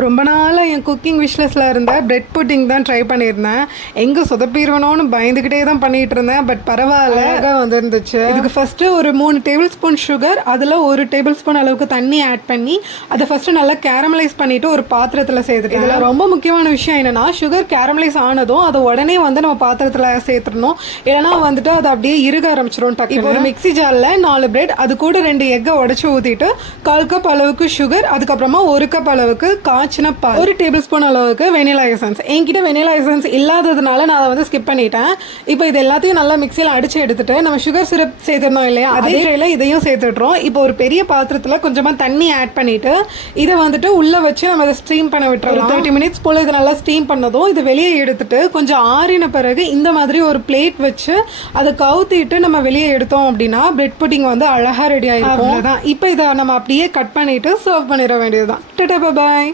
ரொம்ப நாளாக என் குக்கிங் விஷ்லெஸில் இருந்த பிரெட் புட்டிங் தான் ட்ரை பண்ணியிருந்தேன். எங்கே சொதப்பிடுவனோன்னு பயந்துக்கிட்டே தான் பண்ணிகிட்டு இருந்தேன். பட் பரவாயில்ல வந்துருந்துச்சு. இதுக்கு ஃபஸ்ட்டு ஒரு 3 டேபிள் ஸ்பூன் சுகர், அதில் 1 டேபிள் ஸ்பூன் அளவுக்கு தண்ணி ஆட் பண்ணி அதை ஃபஸ்ட்டு நல்லா கேரமலைஸ் பண்ணிவிட்டு ஒரு பாத்திரத்தில் சேர்த்துட்டேன். இதில் ரொம்ப முக்கியமான விஷயம் என்னென்னா, சுகர் கேரமலைஸ் ஆனதும் அதை உடனே வந்து நம்ம பாத்திரத்தில் சேர்த்துடணும். இல்லைனா வந்துட்டு அதை அப்படியே இறுக ஆரம்பிச்சிடும். இப்போ ஒரு மிக்ஸி ஜாரில் 4 பிரெட், அது கூட 2 எக்கை உடச்சி ஊற்றிட்டு 1/4 கப் அளவுக்கு சுகர், அதுக்கப்புறமா 1 கப் அளவுக்கு காய்ச்சின பால், 1 டேபிள் ஸ்பூன் அளவுக்கு வெனிலா எசன்ஸ். என்கிட்ட வெனிலா எசன்ஸ் இல்லாததுனால நான் அதை வந்து ஸ்கிப் பண்ணிட்டேன். இப்போ இது எல்லாத்தையும் நல்லா மிக்சியில் அடிச்சு எடுத்துட்டு நம்ம சுகர் சிரப் சேர்த்துருந்தோம் இல்லையா, அதே ட்ரைல இதையும் சேர்த்துடுறோம். இப்போ ஒரு பெரிய பாத்திரத்தில் கொஞ்சமாக தண்ணி ஆட் பண்ணிட்டு இதை வந்துட்டு உள்ள வச்சு நம்ம அதை ஸ்டீம் பண்ண விட்டுறோம். 30 மினிட்ஸ் போல இது நல்லா ஸ்டீம் பண்ணதும் இது வெளியே எடுத்துட்டு கொஞ்சம் ஆறின பிறகு இந்த மாதிரி ஒரு பிளேட் வச்சு அதை கவுத்திட்டு நம்ம வெளியே எடுத்தோம் அப்படின்னா பிரெட் புட்டிங் வந்து அழகா ரெடி ஆகிடும். இப்போ இதை நம்ம அப்படியே கட் பண்ணிட்டு சர்வ் பண்ணிட வேண்டியதுதான். Tata, bye bye.